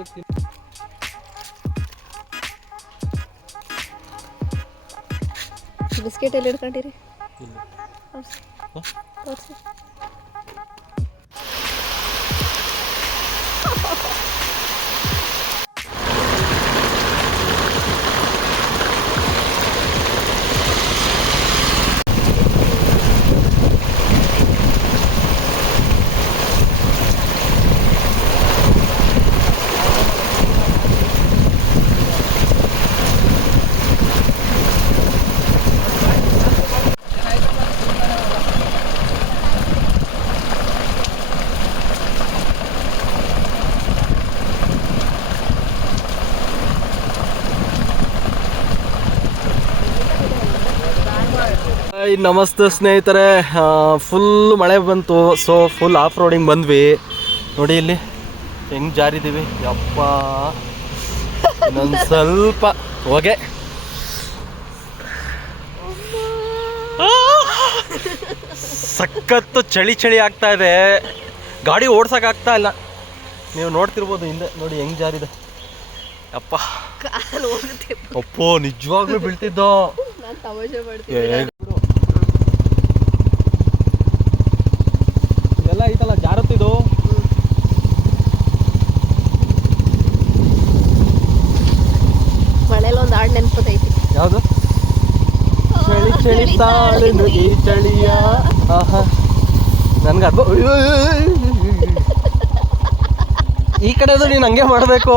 ಊಟಕ್ಕೆ ಬಿಸ್ಕೆಟ್ ಎಲ್ಲಿ ಇಟ್ಕೊಂಡಿರಿ? ಇಲ್ಲ. ತೋರಿಸಿ. ನಮಸ್ತೆ ಸ್ನೇಹಿತರೆ, ಫುಲ್ ಮಳೆ ಬಂತು. ಸೊ ಫುಲ್ ಆಫ್ ರೋಡಿಂಗ್ ಬಂದ್ವಿ. ನೋಡಿ ಇಲ್ಲಿ ಹೆಂಗೆ ಜಾರಿದ್ದೀವಿ. ಯಪ್ಪ ಇನ್ನೊಂದು ಸ್ವಲ್ಪ ಹೋಗೆ. ಸಖತ್ತು ಚಳಿ ಆಗ್ತಾ ಇದೆ. ಗಾಡಿ ಓಡ್ಸೋಕ್ಕಾಗ್ತಾ ಇಲ್ಲ. ನೀವು ನೋಡ್ತಿರ್ಬೋದು ಹಿಂದೆ ನೋಡಿ ಹೆಂಗೆ ಜಾರಿದೆ. ಅಪ್ಪ ಅಪ್ಪೋ ನಿಜವಾಗ್ಲೂ ಬೀಳ್ತಿದ್ದೋ. ಎಲ್ಲ ಐತಲ್ಲ ಜಾರತ್ತಿದು. ಮಳೆಲಿ ಒಂದು ಹಾಡು ನೆನ್ಪದೈತಿ. ಯಾವುದು? ಚಳಿ ಚಳಿ ತಾಳು ನುಡಿ ಚಳಿಯ. ನನ್ಗೆ ಅದು ಈ ಕಡೆದು ನೀನು ಹಂಗೆ ಮಾಡಬೇಕು.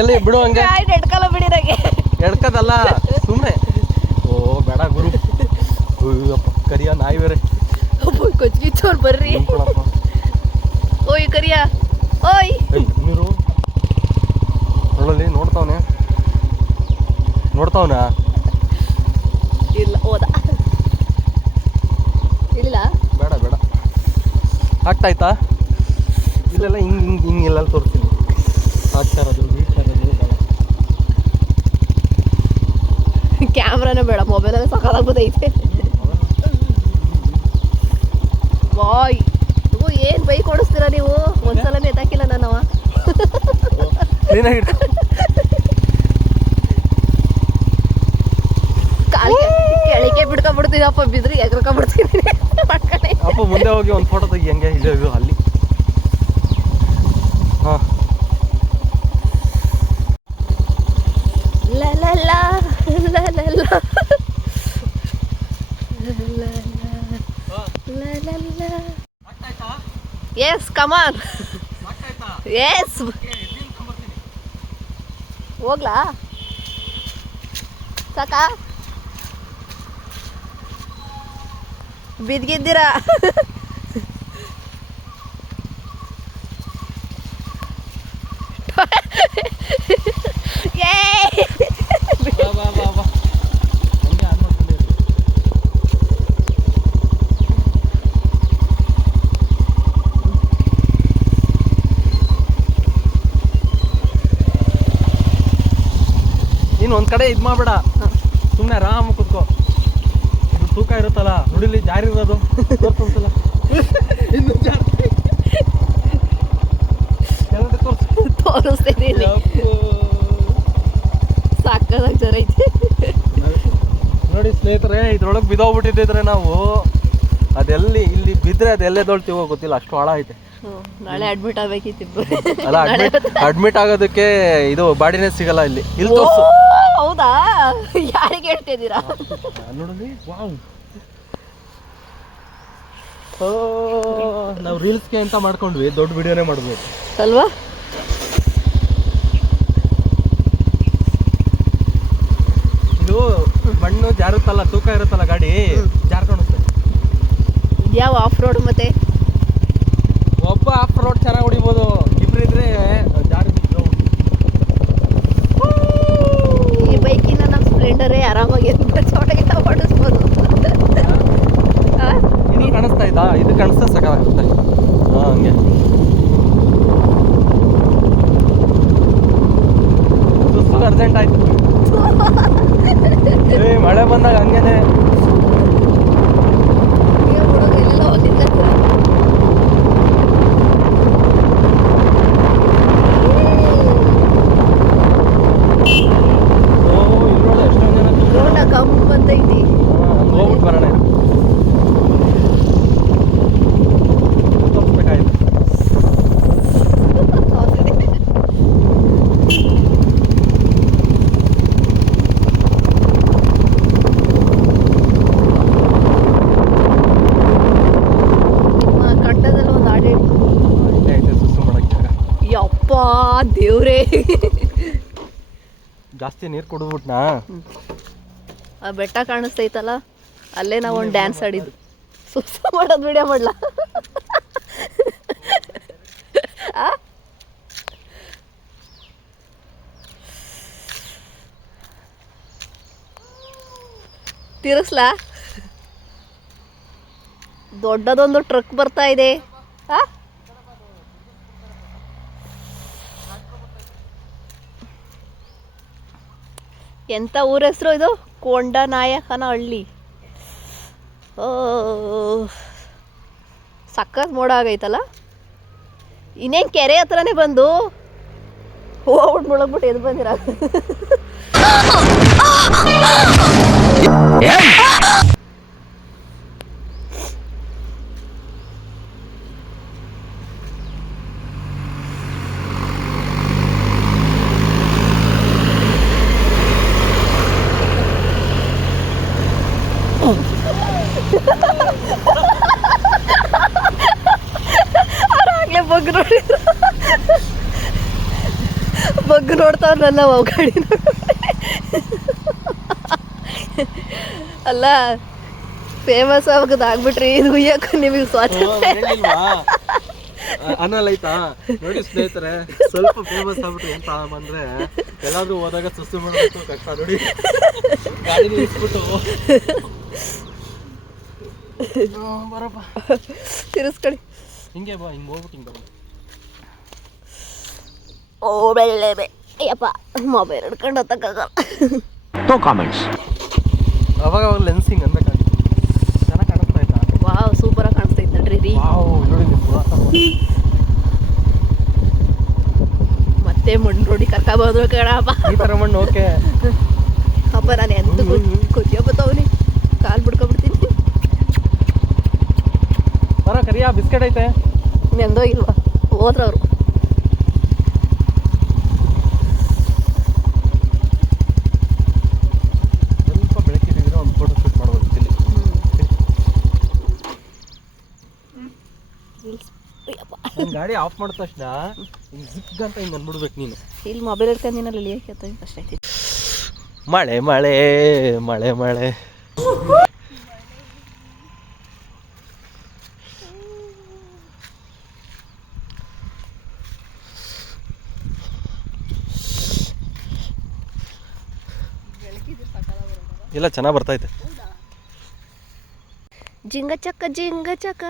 ಎಲ್ಲಿ ಬಿಡು ಹಂಗೆ ಎಡ್ಕಲ್ಲ ಬಿಡಿ ನಂಗೆ. ಎಡ್ಕದಲ್ಲ ಸುಮ್ಮನೆ. ಓ ಬೇಡ ಗುರು. ಅಪ್ಪ ಕರಿಯ ನಾಯಿ ಬೇರೆ. ಕೊಚ್ಚಿಚ್ಚೋರ್ ಬರ್ರಿ. ಓಯ್ ಕರಿಯ ಓಯ್. ನೀರು ನೋಡಲಿ ನೋಡ್ತಾವನೆ. ಇಲ್ಲ ಹೋದ. ಇಲ್ಲ ಬೇಡ ಆಗ್ತಾಯ್ತಾ? ಇಲ್ಲೆಲ್ಲ ಹಿಂಗೆ ಎಲ್ಲ ತೋರಿಸ್ತೀನಿ. ಆಗ್ತಾ ಇರೋದು ಕ್ಯಾಮ್ರಾನೇ ಬೇಡ, ಮೊಬೈಲಲ್ಲೇ ಸಕಾಲಾಗ್ಬೋದೈತೆ. ಬಾಯ್ ಏನು ಬೈಕ್ ಓಡಿಸ್ತೀರಾ ನೀವು? ಒಂದ್ಸಲ ಎತ್ತಾಕಿಲ್ಲ ನಾನವ. ಕೆಳಗೆ ಬಿಡ್ಕೊಂಡ್ಬಿಡ್ತೀನಪ್ಪ, ಬಿದ್ರಿ ಎಗ್ರಕೊಂಡ್ಬಿಡ್ತೀನಿ. ಅಪ್ಪ ಮುಂದೆ ಹೋಗಿ ಒಂದು ಫೋಟೋ ತೆಗಿ. ಹಂಗೆ ಇದು ಅಲ್ಲಿ. ಹಾಂ Yes, come on. Yes. ಹೋಗ್ಲಾ ಸಾಕಾ? ಬಿದ್ದಿದ್ದೀರಾ? ನೀನು ಒಂದು ಕಡೆ ಇದು ಮಾಡಬೇಡ, ಸುಮ್ಮನೆ ಆರಾಮ ಕೂತ್ಕೋ. ಇದು ತೂಕ ಇರುತ್ತಲ್ಲ ನುಡಿಲಿ ಜಾರಿ ಇರೋದು ತೋರಿಸಲ್ಲ. ಇನ್ನು ತೋರಿಸ್ತೀನಿ. ಸಾಕಾದಾಗ ಜರ ಐತಿ ನೋಡಿ ಸ್ನೇಹಿತರೆ. ಇದ್ರೊಳಗೆ ಬಿದ್ದೋಗ್ಬಿಟ್ಟಿದ್ರೆ ನಾವು ಅದೆಲ್ಲಿ ಇಲ್ಲಿ ಬಿದ್ದರೆ ಅದೆಲ್ಲೇ ದೊಳ್ತೀವೋ ಗೊತ್ತಿಲ್ಲ, ಅಷ್ಟು ಆಳ ಐತೆ. ನಾಳೆ ಅಡ್ಮಿಟ್ ಆಗ್ಬೇಕಿತ್ತು. ಅಲ್ಲ ಅಡ್ಮಿಟ್ ಆಗೋದಕ್ಕೆ ಇದು ಬಾಡಿನೇ ಸಿಗಲ್ಲ ಇಲ್ಲಿ. ತೋರಿಸು. ಹೌದಾ? ಯಾರಿಗೆ ಹೇಳ್ತಿದ್ದೀರಾ? ನೋಡಿ ವಾವ್. ನಾವು ರೀಲ್ಸ್ಗೆ ಅಂತ ಮಾಡ್ಕೊಂಡ್ವಿ, ದೊಡ್ಡ ವಿಡಿಯೋನೇ ಮಾಡ್ಬೋದು ಅಲ್ವಾ? ಇದು ಮಣ್ಣು ಜಾರುತ್ತಲ್ಲ, ತೂಕ ಇರುತ್ತಲ್ಲ, ಗಾಡಿ ಜಾರ್ಕೊಂಡುತ್ತೆ. ಯಾವ ಆಫ್ ರೋಡ್? ಮತ್ತೆ ಒಬ್ಬ ಆಫ್ ರೋಡ್ ಚೆನ್ನಾಗಿ ಹೊಡಿಬೋದು, ಇಬ್ರು ಇದ್ರೆ ಜಾರಿ. ಈ ಬೈಕಿನ ನಮ್ಮ ಸ್ಪ್ಲೆಂಡರೇ ಆರಾಮಾಗಿ ಚೋಟಗೆ ಓಡಿಸ್ಬೋದು. ಇದು ಕಾಣಿಸ್ತಾ ಇದ್ದಾ? ಇದು ಕಾಣಿಸ್ತಾ ಸಾಕಾಗುತ್ತೆ. ಹಂಗೆ ಫುಲ್ ಅರ್ಜೆಂಟ್ ಆಯ್ತು. ಮಳೆ ಬಂದಾಗ ಹಂಗೇನೆ. ದೇವ್ರೇ. ಜಾಸ್ತಿ ನೀರು ಕುಡಿದ್ಬಿಟ್ನಾ? ಆ ಬೆಟ್ಟ ಕಾಣಿಸ್ತೈತಲ್ಲ, ಅಲ್ಲೇ ನಾವು ಒಂದು ಡ್ಯಾನ್ಸ್ ಆಡಿದ್ದು. ಸುಸ ಮಾಡೋದು ವಿಡಿಯೋ ಮಾಡ್ಲಾ? ತಿರ್ಸ್ಲಾ? ದೊಡ್ಡದೊಂದು ಟ್ರಕ್ ಬರ್ತಾ ಇದೆ. ಎಂತ ಊರ ಹೆಸರು ಇದು? ಕೊಂಡನಾಯಕನಹಳ್ಳಿ. ಸಖತ್ ಮೋಡ ಆಗೈತಲ್ಲ. ಇನ್ನೇನು ಕೆರೆ ಹತ್ರನೇ ಬಂದು ಹೋಗ್ಬಿಟ್ಟು ಮುಳಗ್ಬಿಟ್ಟು ಎದ್ದು ಬಂದಿರ. ಆಗ್ಲೇ ಬಗ್ಗು ನೋಡ್ತಾವ್ರಲ್ಲ ಅವು ಗಾಡಿ. ಅಲ್ಲ ಫೇಮಸ್ ಆಗ್ಬಿಟ್ರಿ ಇದು ಉಯ್ಯಕ್ಕೆ ನಿಮಗೆ ಸ್ವಾತಂತ್ರ್ಯ ಅನ್ನಲ್ಲ ಆಯ್ತಾ? ನೋಡಿ ಸ್ನೇಹಿತರೆ, ಸ್ವಲ್ಪ ಫೇಮಸ್ ಆಗ್ಬಿಟ್ರಿ ಅಂತ ಅಂದ್ರೆ ಎಲ್ಲಾದ್ರೂ ಹೋದಾಗ ಸುಸ್ತು ಮಾಡಬೇಕು ಕಷ್ಟ. ನೋಡಿ ಗಾಡಿ ನಿಲ್ಲಿಸ್ಬಿಟ್ಟು ಬರಪ್ಪ ತಿರ್ಸ್ಕೊಳ್ಳಿ. ಹಿಂಗೆ ಬಾ, ಹಿಂಗೆ ಹೋಗ್ಬಿಟ್ಟು ಹಿಂಗೆ ಬರ. ಓ ಬೆಳ್ಳೆ ಅಯ್ಯಪ್ಪ, ಮೊಬೈಲ್ ಹಿಡ್ಕೊಂಡು ಹೊತ್ತಕ್ಕಾಗಲ್ಲ. No comments. ಅವಾಗ ಲೆನ್ಸಿಂಗ್ ಅಂತ ಚೆನ್ನಾಗಿ ಕಾಣಿಸ್ತಾ ಆಯ್ತಾ? ವಾವ್, ಸೂಪರಾಗಿ ಕಾಣಿಸ್ತೈತೆ ನೋಡ್ರಿ ರೀ. ನೋಡಿ ಮತ್ತೆ ಮಣ್ಣು ರೋಡಿ ಕರ್ಕೊಬೋದು ಕಣಪ್ಪ. ಈ ಥರ ಮಣ್ಣು ಓಕೆ ಅಪ್ಪ. ನಾನು ಎಂತ ಕೊದ್ಯ ಬತ್ತವನಿ, ಕಾಲು ಬಿಡ್ಕೊಬಿಡ್ತೀನಿ. ಬರ ಕರಿಯಾ, ಬಿಸ್ಕೆಟ್ ಐತೆ. ನೆಂದೋ ಇಲ್ವಾ? ಹೋದ್ರವ್ರು. ಸ್ವಲ್ಪ ಬೆಳಕಿದ್ರೆ ಒಂದು ಫೋಟೋ ಶೂಟ್ ಮಾಡ್ಬೋದು ಇಲ್ಲಿ. ಗಾಡಿ ಆಫ್ ಮಾಡಿದ ತಕ್ಷಣ ಹಿಂಗೆ ಜಿಪ್ ಅಂತ ಹಿಂಗೆ ಅಂದ್ಬಿಡ್ಬೇಕು ನೀನು. ಇಲ್ಲಿ ಮೊಬೈಲ್ ಇಟ್ಕೊಂಡಿನಲ್ಲಿ ಇಳಿಯಕ್ಕೆ ಕಷ್ಟ ಐತಿ. ಮಳೆ ಮಳೆ ಮಳೆ ಮಳೆ. ಇಲ್ಲ, ಚೆನ್ನಾಗಿ ಬರ್ತೈತೆ. ಜಿಂಗ ಚಕ್ಕ ಜಿಂಗ ಚಕ್ಕ.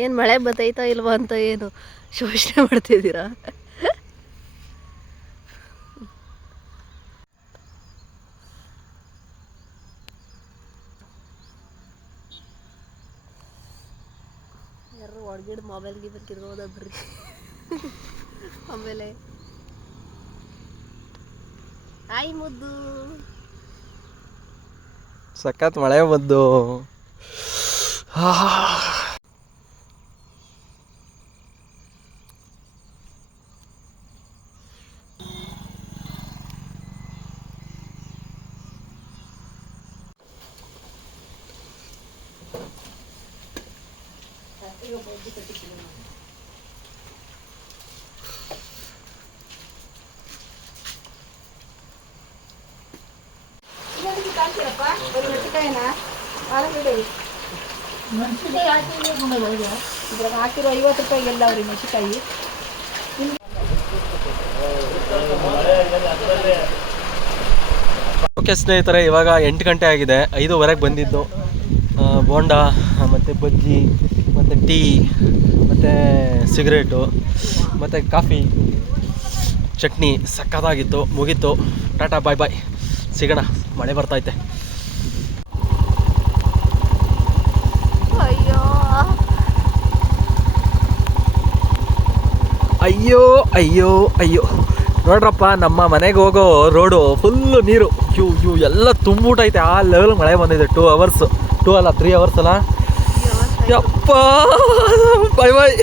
ಏನು ಮಳೆ ಬತ್ತೈತಾ ಇಲ್ವಾ ಅಂತ ಏನು ಶೋಷಣೆ ಮಾಡ್ತಿದ್ದೀರಾ? ಯಾರು ಹೊಡ್ಗಿಡ್ ಮೊಬೈಲ್ಗೆ ಬರ್ತಿರ್ಬೋದಾದ್ರಿ. ಆಮೇಲೆ ಆಯ್ ಮುದ್ದು, ಸಖತ್ ಮಳೆ ಬಂದು. ಹಾಕಿರೋ 50 ರೂಪಾಯಿಗೆ ಎಲ್ಲ ಅವ್ರಿ ಮೆಣಸಿಕಾಯಿ. ಓಕೆ ಸ್ನೇಹಿತರೆ, ಇವಾಗ 8 ಗಂಟೆ ಆಗಿದೆ. 5:15 ಬಂದಿದ್ದು. ಬೋಂಡ ಮತ್ತು ಬಜ್ಜಿ ಮತ್ತು ಟೀ ಮತ್ತು ಸಿಗರೇಟು ಮತ್ತು ಕಾಫಿ ಚಟ್ನಿ ಸಕ್ಕತ್ತಾಗಿತ್ತು. ಮುಗೀತು. ಟಾಟಾ ಬಾಯ್ ಬಾಯ್, ಸಿಗೋಣ. ಮಳೆ ಬರ್ತೈತೆ. ಅಯ್ಯೋ ಅಯ್ಯೋ ಅಯ್ಯೋ, ನೋಡ್ರಪ್ಪ, ನಮ್ಮ ಮನೆಗೆ ಹೋಗೋ ರೋಡು ಫುಲ್ಲು ನೀರು. ಯೂ ಎಲ್ಲ ತುಂಬಿಬಿಟ್ಟೈತೆ. ಆ ಲೆವೆಲ್ ಮಳೆ ಬಂದಿದೆ. 2 ಅವರ್ಸ್, 2 ಅಲ್ಲ 3 ಅವರ್ಸ್ ಅಲ್ಲ. ಯಪ್ಪ, ಬಾಯ್ ಬಾಯ್.